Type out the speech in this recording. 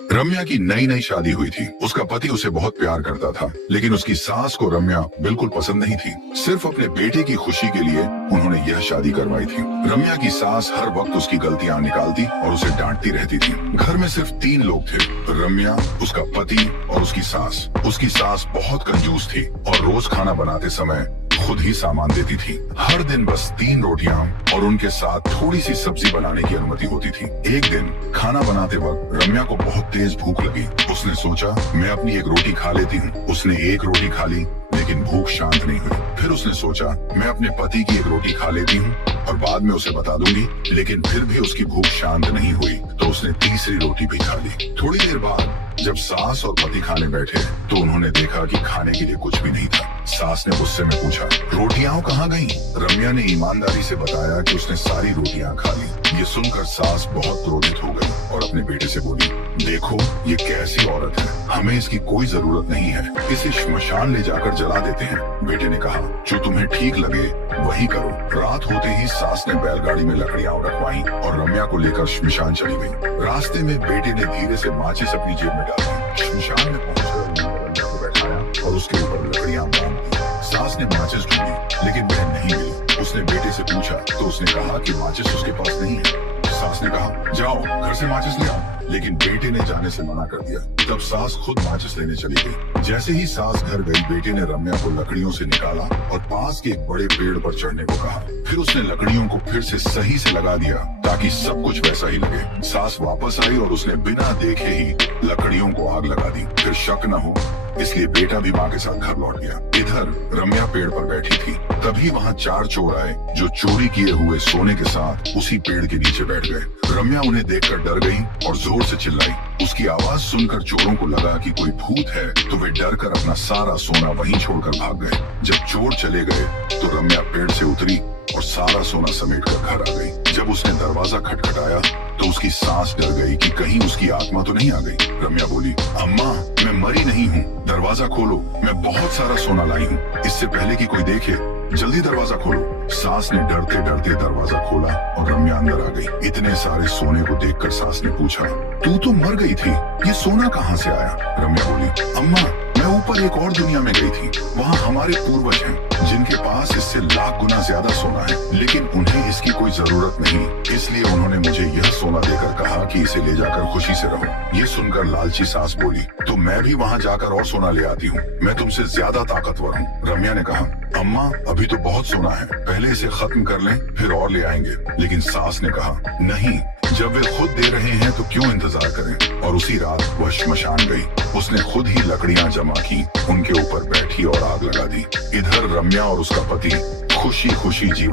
रम्या की नई नई शादी हुई थी। उसका पति उसे बहुत प्यार करता था, लेकिन उसकी सास को रम्या बिल्कुल पसंद नहीं थी। सिर्फ अपने बेटे की खुशी के लिए उन्होंने यह शादी करवाई थी। रम्या की सास हर वक्त उसकी गलतियां निकालती और उसे डांटती रहती थी। घर में सिर्फ 3 लोग थे, रम्या, उसका पति और उसकी सास। उसकी सास बहुत कंजूस थी और रोज खाना बनाते समय खुद ही सामान देती थी। हर दिन बस 3 रोटियां और उनके साथ थोड़ी सी सब्जी बनाने की अनुमति होती थी। एक दिन खाना बनाते वक्त रम्या को बहुत तेज भूख लगी। उसने सोचा, मैं अपनी एक रोटी खा लेती हूँ। उसने एक रोटी खा ली, लेकिन भूख शांत नहीं हुई। फिर उसने सोचा, मैं अपने पति की एक रोटी खा लेती हूँ और बाद में उसे बता दूंगी, लेकिन फिर भी उसकी भूख शांत नहीं हुई, तो उसने तीसरी रोटी भी खा ली। थोड़ी देर बाद जब सास और पति खाने बैठे तो उन्होंने देखा कि खाने के लिए कुछ भी नहीं था। सास ने गुस्से में पूछा, रोटियां कहाँ गईं? रम्या ने ईमानदारी से बताया कि उसने सारी रोटियां खा ली। ये सुनकर सास बहुत क्रोधित हो गई और अपने बेटे से बोली, देखो ये कैसी औरत है, हमें इसकी कोई जरूरत नहीं है, इसे श्मशान ले जाकर जला देते हैं। बेटे ने कहा, जो तुम्हें ठीक लगे वही करो। रात होते ही सास ने बैलगाड़ी में लकड़ियां रखवाई और रम्या को लेकर श्मशान चली गई। रास्ते में बेटे ने धीरे से माचिस अपनी जेब में डाली। श्मशान में पहुंचकर रम्या को बैठाया और उसके ऊपर लकड़ियां बांध दी। सास ने माचिस ढूंढी, लेकिन वह नहीं मिली। उसने बेटे से पूछा तो उसने कहा कि माचिस उसके पास नहीं है। सास ने कहा, जाओ घर से माचिस ले आओ, लेकिन बेटे ने जाने से मना कर दिया। तब सास खुद माचिस लेने चली गई। जैसे ही सास घर गई, बेटे ने रम्या को लकड़ियों से निकाला और पास के एक बड़े पेड़ पर चढ़ने को कहा। फिर उसने लकड़ियों को फिर से सही से लगा दिया ताकि सब कुछ वैसा ही लगे। सास वापस आई और उसने बिना देखे ही लकड़ियों को आग लगा दी। फिर शक न हो इसलिए बेटा भी माँ के साथ घर लौट गया। इधर रम्या पेड़ पर बैठी थी, तभी वहाँ 4 चोर आए जो चोरी किए हुए सोने के साथ उसी पेड़ के नीचे बैठ गए। रम्या उन्हें देखकर डर गई और जोर से चिल्लाई। उसकी आवाज सुनकर चोरों को लगा कि कोई भूत है, तो वे डर कर अपना सारा सोना वहीं छोड़कर भाग गए। जब चोर चले गए तो रम्या पेड़ से उतरी और सारा सोना समेट कर घर आ गई। जब उसने दरवाजा खटखटाया तो उसकी सास डर गई कि कहीं उसकी आत्मा तो नहीं आ गई। रम्या बोली, अम्मा मैं मरी नहीं हूँ, दरवाजा खोलो, मैं बहुत सारा सोना लाई हूँ, इससे पहले कि कोई देखे, जल्दी दरवाजा खोलो। सास ने डरते डरते दरवाजा खोला और रम्या अंदर आ गई। इतने सारे सोने को देखकर सास ने पूछा, तू तो मर गई थी, ये सोना कहाँ से आया? रम्या बोली, अम्मा मैं ऊपर एक और दुनिया में गई थी, वहाँ हमारे पूर्वज हैं जिनके पास इससे लाख गुना ज्यादा सोना है, लेकिन उन्हें इसकी कोई जरूरत नहीं, इसलिए उन्होंने मुझे यह सोना देकर कहा कि इसे ले जाकर खुशी से रहो। ये सुनकर लालची सास बोली, तो मैं भी वहाँ जाकर और सोना ले आती हूँ, मैं तुमसे ज्यादा ताकतवर हूँ। रम्या ने कहा, अम्मा अभी तो बहुत सोना है, पहले इसे खत्म कर लें फिर और ले आएंगे। लेकिन सास ने कहा, नहीं, जब वे खुद दे रहे हैं तो क्यों इंतजार करें। और उसी रात वह श्मशान गई। उसने खुद ही लकड़ियां जमा की, उनके ऊपर बैठी और आग लगा दी। इधर रम्या और उसका पति खुशी खुशी जीवन